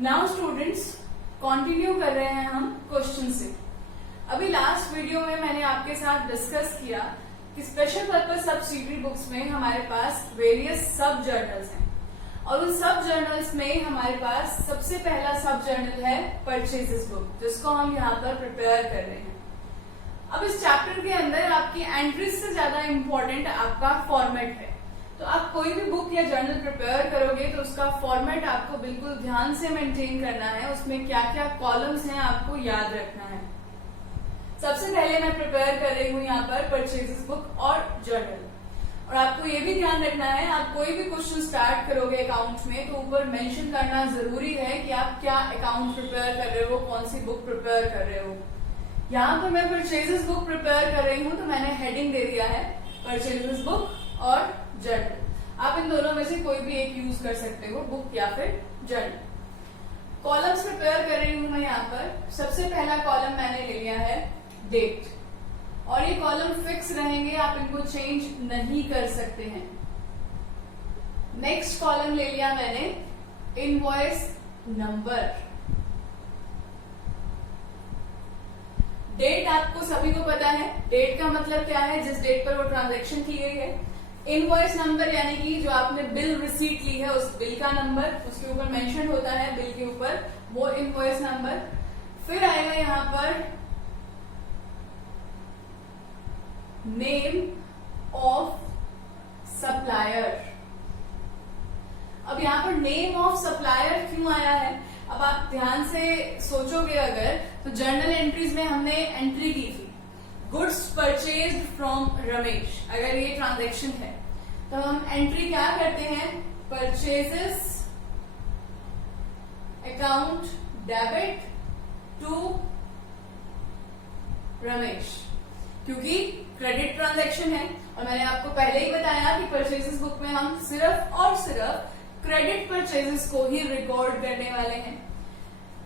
Now students continue कर रहे हैं हम क्वेश्चन से। अभी लास्ट वीडियो में मैंने आपके साथ डिस्कस किया कि स्पेशल पर्पस सब्सिडरी बुक्स में हमारे पास वेरियस सब जर्नल्स हैं और उन सब जर्नल्स में हमारे पास सबसे पहला सब जर्नल है परचेजेस बुक, जिसको हम यहाँ पर प्रिपेयर कर रहे हैं। अब इस चैप्टर के अंदर आपकी एंट्रीज से ज्यादा इम्पोर्टेंट आपका फॉर्मेट है। तो आप कोई भी बुक या जर्नल प्रिपेयर करोगे तो उसका फॉर्मेट आपको बिल्कुल ध्यान से मेंटेन करना है। उसमें क्या क्या कॉलम्स हैं आपको याद रखना है। सबसे पहले मैं प्रिपेयर कर रही हूँ यहाँ पर परचेजेस बुक और जर्नल। और आपको ये भी ध्यान रखना है, आप कोई भी क्वेश्चन स्टार्ट करोगे अकाउंट में तो ऊपर मेंशन करना जरूरी है कि आप क्या अकाउंट प्रिपेयर कर रहे हो, कौन सी बुक प्रिपेयर कर रहे हो। यहाँ पर मैं परचेजेस बुक प्रिपेयर कर रही हूँ तो मैंने हेडिंग दे दिया है परचेजेस बुक और जर्नल। आप इन दोनों में से कोई भी एक यूज कर सकते हो, बुक या फिर जर्नल। कॉलम्स प्रिपेयर कर रही हूं मैं यहाँ पर। सबसे पहला कॉलम मैंने ले लिया है डेट, और ये कॉलम फिक्स रहेंगे, आप इनको चेंज नहीं कर सकते हैं। नेक्स्ट कॉलम ले लिया मैंने इनवॉइस नंबर। डेट आपको सभी को पता है, डेट का मतलब क्या है, जिस डेट पर वो ट्रांजैक्शन की गई है। इनवॉइस नंबर यानी कि जो आपने बिल रिसीट ली है उस बिल का नंबर, उसके ऊपर मेंशन होता है बिल के ऊपर, वो इनवॉइस नंबर। फिर आएगा यहाँ पर नेम ऑफ सप्लायर। अब यहाँ पर नेम ऑफ सप्लायर क्यों आया है, अब आप ध्यान से सोचोगे अगर तो जर्नल एंट्रीज में हमने एंट्री की थी गुड्स परचेज्ड फ्रॉम रमेश। अगर ये ट्रांजैक्शन है तो हम एंट्री क्या करते हैं, purchases account debit to Ramesh, क्योंकि क्रेडिट ट्रांजैक्शन है। और मैंने आपको पहले ही बताया कि परचेजेस बुक में हम सिर्फ और सिर्फ क्रेडिट परचेजेस को ही रिकॉर्ड करने वाले हैं।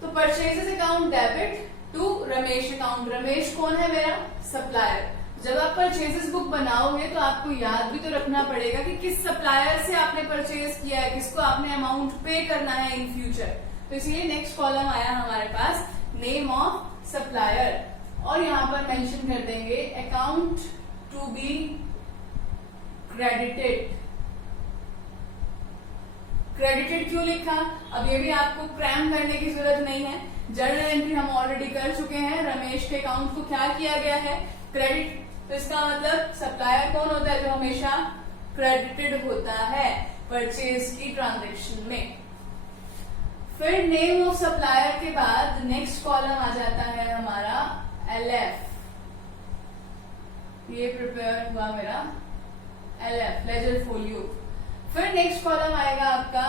तो purchases account debit to Ramesh account. Ramesh कौन है, मेरा सप्लायर। जब आप परचेजेस बुक बनाओगे तो आपको याद भी तो रखना पड़ेगा कि किस सप्लायर से आपने परचेज किया है, किसको आपने अमाउंट पे करना है इन फ्यूचर। तो इसलिए नेक्स्ट कॉलम आया हमारे पास नेम ऑफ सप्लायर, और यहाँ पर मेंशन कर देंगे account to be credited. Credited क्यों लिखा, अब ये भी आपको क्रैम करने की जरूरत नहीं है। जर्नल एंट्री हम ऑलरेडी कर चुके हैं। रमेश के अकाउंट को क्या किया गया है, क्रेडिट। तो इसका मतलब सप्लायर कौन होता है, जो हमेशा क्रेडिटेड होता है परचेज की ट्रांजैक्शन में। फिर नेम ऑफ सप्लायर के बाद नेक्स्ट कॉलम आ जाता है हमारा LF। ये प्रिपेयर हुआ मेरा LF लेजर फोलियो। फिर नेक्स्ट कॉलम आएगा आपका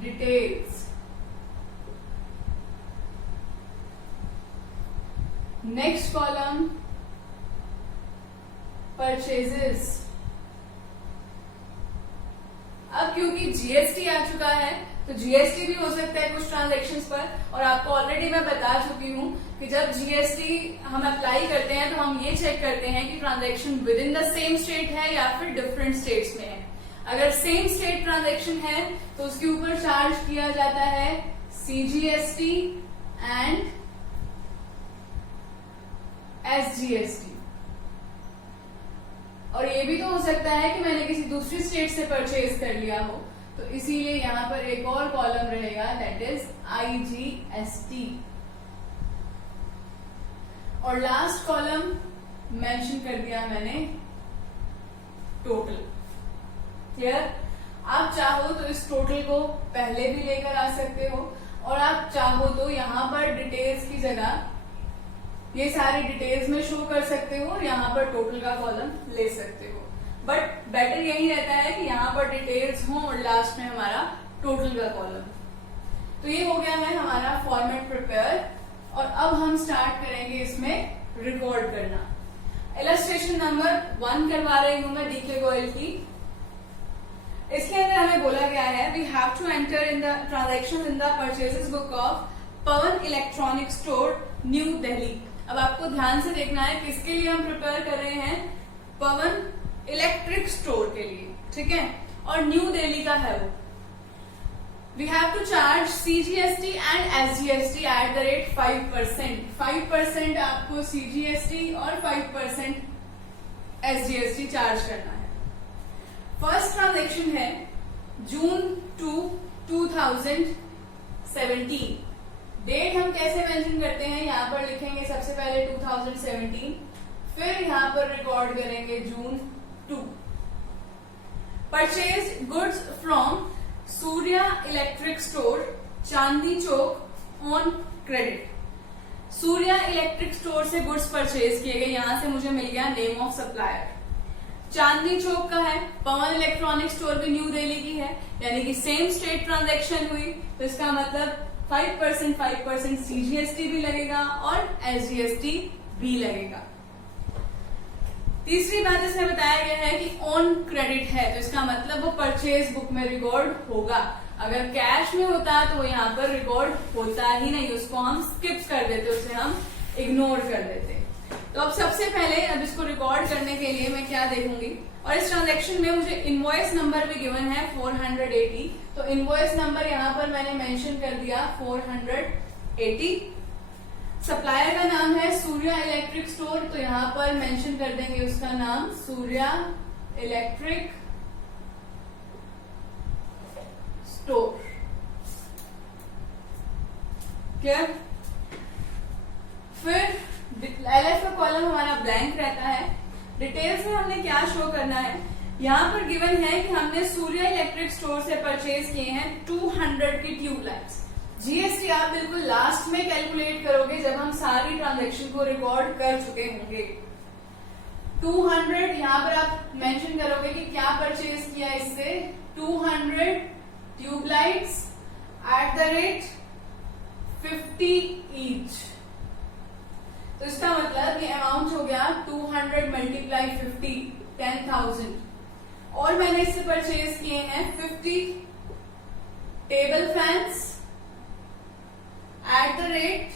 डिटेल्स। Next column purchases. अब क्योंकि जीएसटी आ चुका है तो जीएसटी भी हो सकता है कुछ ट्रांजैक्शंस पर, और आपको ऑलरेडी मैं बता चुकी हूं कि जब जीएसटी हम अप्लाई करते हैं तो हम ये चेक करते हैं कि transaction with in the same state है या फिर डिफरेंट स्टेट्स में है। अगर सेम स्टेट ट्रांजैक्शन है तो उसके ऊपर चार्ज किया जाता है CGST एंड SGST। और ये भी तो हो सकता है कि मैंने किसी दूसरी स्टेट से परचेज कर लिया हो, तो इसीलिए यहाँ पर एक और कॉलम रहेगा दैट इज IGST। और लास्ट कॉलम मेंशन कर दिया मैंने टोटल। क्लियर। आप चाहो तो इस टोटल को पहले भी लेकर आ सकते हो, और आप चाहो तो यहाँ पर डिटेल्स की जगह ये सारी डिटेल्स में शो कर सकते हो और यहाँ पर टोटल का कॉलम ले सकते हो। बट बेटर यही रहता है कि यहाँ पर डिटेल्स हो और लास्ट में हमारा टोटल का कॉलम। तो ये हो गया है हमारा फॉर्मेट प्रिपेयर, और अब हम स्टार्ट करेंगे इसमें रिकॉर्ड करना। इलस्ट्रेशन नंबर 1 करवा रही हूं मैं DK गोयल की। इसके अंदर हमें बोला गया है we have to enter in the transactions in the purchases book of Pawan electronic store New Delhi. अब आपको ध्यान से देखना है किसके लिए हम प्रिपेयर कर रहे हैं, पवन इलेक्ट्रिक स्टोर के लिए, ठीक है। और न्यू दिल्ली का है वो। we have to charge CGST and SGST at the rate 5%. 5% आपको CGST और 5% SGST चार्ज करना है। फर्स्ट ट्रांजेक्शन है जून 2, 2017। डेट हम कैसे मेंशन करते हैं, यहाँ पर लिखेंगे सबसे पहले 2017, फिर यहाँ पर रिकॉर्ड करेंगे जून 2। Purchase goods from Surya electric store, Chandni Chowk, on credit. Surya electric store से गुड्स परचेज किए गए, यहां से मुझे मिल गया name of supplier. Chandni Chowk का है, पवन इलेक्ट्रॉनिक स्टोर भी न्यू दिल्ली की है, यानी कि सेम स्टेट ट्रांजैक्शन हुई, तो इसका मतलब 5% CGST भी लगेगा और SGST भी लगेगा। तीसरी बात इसमें बताया गया है कि ऑन क्रेडिट है, तो इसका मतलब वो परचेज बुक में रिकॉर्ड होगा। अगर कैश में होता तो वो यहाँ पर रिकॉर्ड होता ही नहीं, उसको हम स्किप कर देते, उसे हम इग्नोर कर देते। तो अब सबसे पहले अब इसको रिकॉर्ड करने के लिए मैं क्या देखूंगी, और इस ट्रांजैक्शन में मुझे इनवॉइस नंबर भी गिवन है 480, तो इनवॉइस नंबर यहाँ पर मैंने मेंशन कर दिया 480। सप्लायर का नाम है सूर्या इलेक्ट्रिक स्टोर, तो यहाँ पर मेंशन कर देंगे उसका नाम सूर्या इलेक्ट्रिक स्टोर। क्लियर? फिर LF का कॉलम हमारा ब्लैंक रहता है। डिटेल्स में हमने क्या शो करना है, यहाँ पर गिवन है कि हमने सूर्या इलेक्ट्रिक स्टोर से परचेज किए हैं 200 की ट्यूबलाइट्स। GST आप बिल्कुल लास्ट में कैलकुलेट करोगे जब हम सारी ट्रांजैक्शन को रिकॉर्ड कर चुके होंगे। 200 यहाँ पर आप मेंशन करोगे कि क्या परचेज किया इससे, 200 tubelights at the rate 50 each. तो इसका मतलब ये अमाउंट हो गया 200 मल्टीप्लाई 50, 10,000। और मैंने इससे परचेज किए हैं 50 table fans at the rate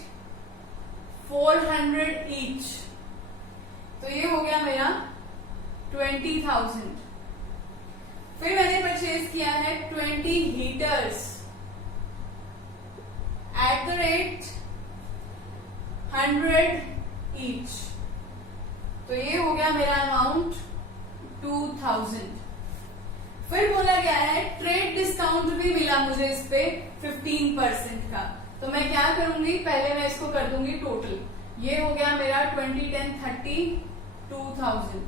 400 each, तो ये हो गया मेरा 20,000। फिर मैंने परचेज किया है 20 heaters at the rate 100 each, तो ये हो गया मेरा अमाउंट 2,000। फिर बोला गया है ट्रेड डिस्काउंट भी मिला मुझे इस पे 15% का, तो मैं क्या करूंगी, पहले मैं इसको कर दूंगी टोटल। ये हो गया मेरा 20, 10, 30, 2,000।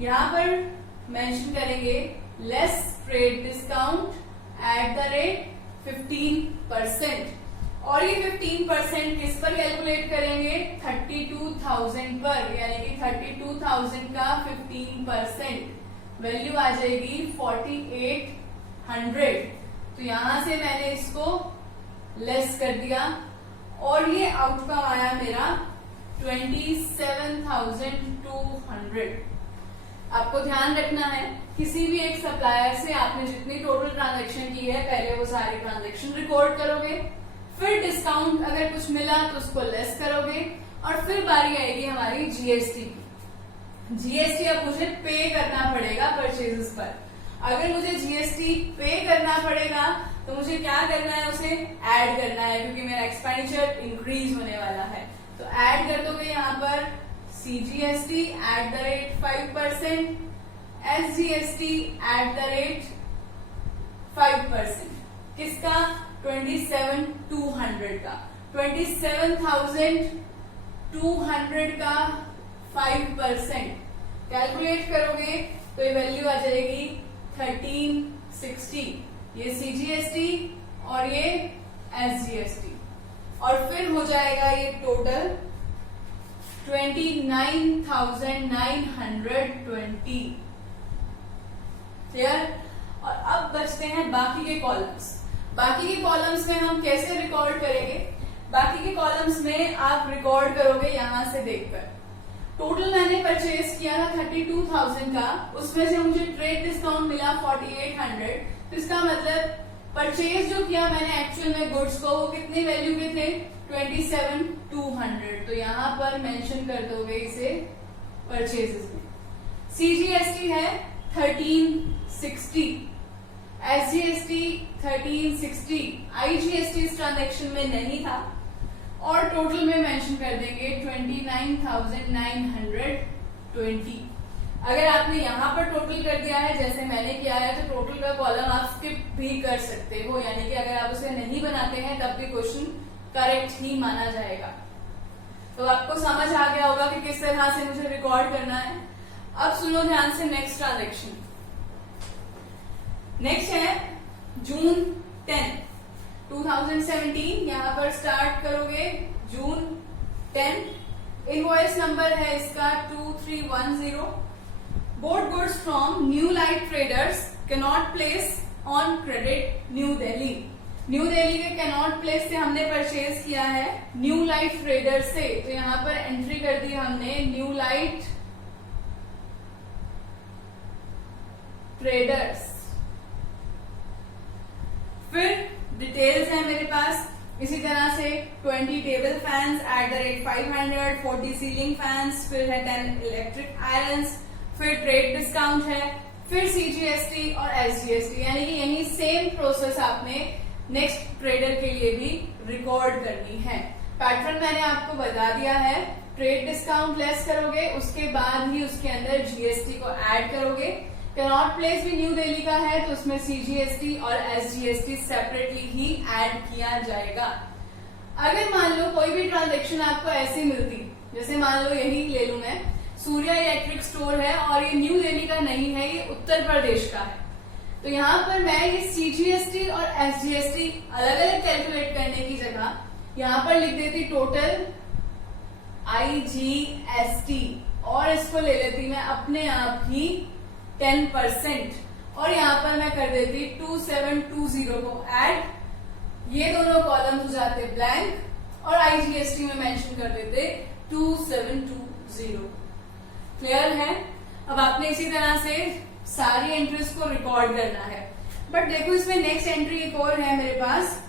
यहां पर मेंशन करेंगे less trade discount at the rate 15%, और ये 15% किस पर कैलकुलेट करेंगे, 32,000 पर, यानी कि 32,000 का 15% वैल्यू आ जाएगी 4,800। तो यहां से मैंने इसको लेस कर दिया और ये आउटकम आया मेरा 27,200। आपको ध्यान रखना है, किसी भी एक सप्लायर से आपने जितनी टोटल ट्रांजैक्शन की है पहले वो सारी ट्रांजैक्शन रिकॉर्ड करोगे, फिर डिस्काउंट अगर कुछ मिला तो उसको लेस करोगे, और फिर बारी आएगी हमारी GST की। GST अब मुझे पे करना पड़ेगा परचेजेस पर। अगर मुझे GST पे करना पड़ेगा तो मुझे क्या करना है, उसे ऐड करना है, क्योंकि मेरा एक्सपेंडिचर इंक्रीज होने वाला है। तो ऐड कर दोगे यहाँ पर CGST at the rate 5%, SGST at the rate 5%। किसका, 27,200 का, 27,200 का 5% कैलकुलेट करोगे तो ये वैल्यू आ जाएगी 1360। ये CGST और ये SGST, और फिर हो जाएगा ये टोटल 29,920। क्लियर? और अब बचते हैं बाकी के कॉलम्स। बाकी के कॉलम्स में हम कैसे रिकॉर्ड करेंगे, बाकी के कॉलम्स में आप रिकॉर्ड करोगे यहां से देखकर। टोटल मैंने परचेज किया था 32,000 का, उसमें से मुझे ट्रेड डिस्काउंट मिला 4,800, तो इसका मतलब परचेज जो किया मैंने एक्चुअल में गुड्स को, वो कितनी वैल्यू के थे, 27,200। तो यहाँ पर मेंशन कर दोगे इसे परचेजेस में। CGST है 1360, SGST 1360, IGST इस ट्रांजेक्शन में नहीं था और टोटल में मेंशन कर देंगे 29,920। अगर आपने यहाँ पर टोटल कर दिया है जैसे मैंने किया है तो टोटल का कॉलम आप स्किप भी कर सकते हो, यानी कि अगर आप उसे नहीं बनाते हैं तब भी क्वेश्चन करेक्ट ही माना जाएगा। तो आपको समझ आ गया होगा कि किस तरह से मुझे रिकॉर्ड करना है। अब सुनो ध्यान से नेक्स्ट ट्रांजेक्शन। नेक्स्ट है जून 10 2017। यहाँ पर स्टार्ट करोगे जून 10। इनवॉइस नंबर है इसका 2310। Boat goods from new light traders cannot place on credit new Delhi. New Delhi के कैनॉट प्लेस से हमने परचेज किया है न्यू लाइट ट्रेडर से, तो यहाँ पर एंट्री कर दी हमने न्यू लाइट ट्रेडर्स। फिर डिटेल्स है मेरे पास इसी तरह से 20 टेबल फैंस @500, 40 सीलिंग फैंस, फिर है 10 इलेक्ट्रिक आयरन्स, फिर ट्रेड डिस्काउंट है, फिर CGST और SGST, यानी कि यही सेम प्रोसेस आपने नेक्स्ट ट्रेडर के लिए भी रिकॉर्ड करनी है। पैटर्न मैंने आपको बता दिया है। ट्रेड डिस्काउंट लेस करोगे, उसके बाद ही उसके अंदर GST को ऐड करोगे। कैनॉट प्लेस भी न्यू दिल्ली का है तो उसमें CGST और SGST सेपरेटली ही ऐड किया जाएगा। अगर मान लो कोई भी ट्रांजेक्शन आपको ऐसी मिलती, जैसे मान लो यही ले लू मैं, सूर्या इलेक्ट्रिक स्टोर है और ये न्यू दिल्ली का नहीं है, ये उत्तर प्रदेश का है, तो यहाँ पर मैं ये CGST और SGST अलग अलग कैलकुलेट करने की जगह यहाँ पर लिख देती टोटल IGST और इसको ले लेती मैं अपने आप ही 10% और यहाँ पर मैं कर देती 2720 को ऐड। ये दोनों कॉलम हो जाते ब्लैंक और IGST में मेंशन कर देते 2720। क्लियर है? अब आपने इसी तरह से सारी एंट्रीज को रिकॉर्ड करना है। बट देखो इसमें नेक्स्ट एंट्री एक और है मेरे पास,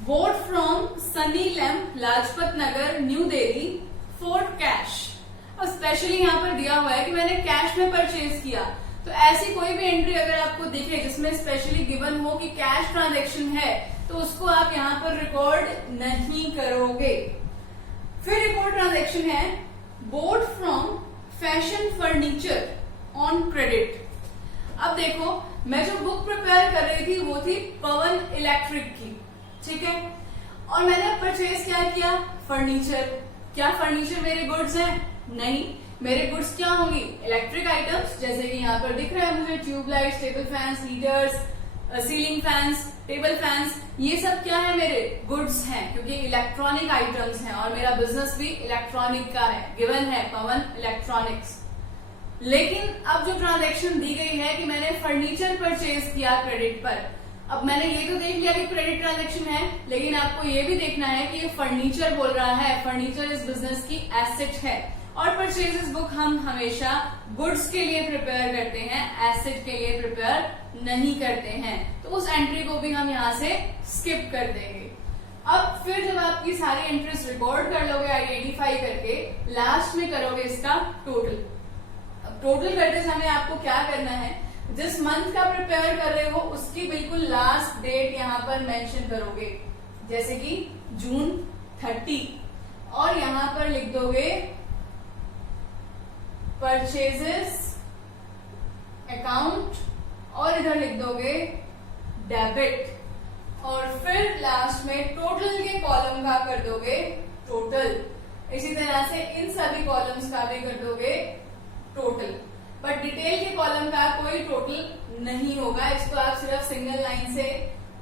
bought from Sunny Lamp Lajpat Nagar New Delhi for cash. और स्पेशली यहाँ पर दिया हुआ है कि मैंने कैश में परचेज किया, तो ऐसी कोई भी एंट्री अगर आपको दिखे जिसमें स्पेशली गिवन हो कि कैश ट्रांजैक्शन है तो उसको आप यहाँ पर रिकॉर्ड नहीं करोगे। फिर एक और ट्रांजैक्शन है boat from fashion furniture on credit. अब देखो मैं जो बुक प्रिपेयर कर रही थी वो थी पवन इलेक्ट्रिक की, ठीक है, और मैंने परचेज क्या किया, फर्नीचर। क्या फर्नीचर मेरे गुड्स हैं? नहीं, मेरे गुड्स क्या होंगी, इलेक्ट्रिक आइटम्स, जैसे कि यहाँ पर दिख रहा है मुझे tubelights, table fans, heaters, ceiling fans, table fans, ये सब क्या है मेरे गुड्स हैं क्योंकि इलेक्ट्रॉनिक आइटम्स हैं और मेरा बिजनेस भी इलेक्ट्रॉनिक का है, गिवन है पवन इलेक्ट्रॉनिक्स। लेकिन अब जो ट्रांजैक्शन दी गई है कि मैंने फर्नीचर परचेज किया क्रेडिट पर, अब मैंने ये तो देख लिया कि क्रेडिट ट्रांजैक्शन है, लेकिन आपको ये भी देखना है कि ये फर्नीचर बोल रहा है, फर्नीचर इस बिजनेस की एसेट है और परचेजेस बुक हम हमेशा गुड्स के लिए प्रिपेयर करते हैं, एसेट के लिए प्रिपेयर नहीं करते हैं, तो उस एंट्री को भी हम यहाँ से स्किप कर देंगे। अब फिर जब आपकी सारी एंट्रीज रिकॉर्ड कर लोगे आइडेंटिफाई करके, लास्ट में करोगे इसका टोटल। अब टोटल करते समय आपको क्या करना है, जिस मंथ का प्रिपेयर कर रहे हो उसकी बिल्कुल लास्ट डेट यहाँ पर मेंशन करोगे, जैसे कि जून 30, और यहाँ पर लिख दोगे परचेजेस अकाउंट और इधर लिख दोगे डेबिट, और फिर लास्ट में टोटल के कॉलम का कर दोगे टोटल। इसी तरह से इन सभी कॉलम्स का भी कर दोगे टोटल, बट डिटेल के कॉलम का कोई टोटल नहीं होगा, इसको आप सिर्फ सिंगल लाइन से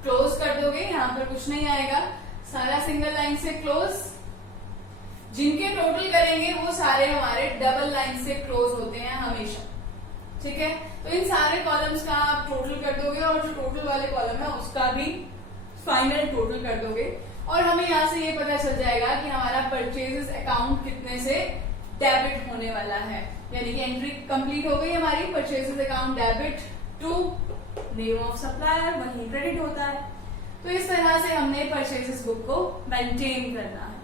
क्लोज कर दोगे, यहाँ पर कुछ नहीं आएगा, सारा सिंगल लाइन से क्लोज। जिनके टोटल करेंगे वो सारे हमारे डबल लाइन से क्लोज होते हैं हमेशा, ठीक है। तो इन सारे कॉलम्स का आप टोटल कर दोगे और जो टोटल वाले कॉलम है उसका भी फाइनल टोटल कर दोगे, और हमें यहाँ से ये पता चल जाएगा कि हमारा परचेजेस अकाउंट कितने से डेबिट होने वाला है, यानी कि एंट्री कंप्लीट हो गई हमारी, purchases account debit to name of supplier, वहीं क्रेडिट होता है। तो इस तरह से हमने परचेजेस बुक को मेंटेन करना है।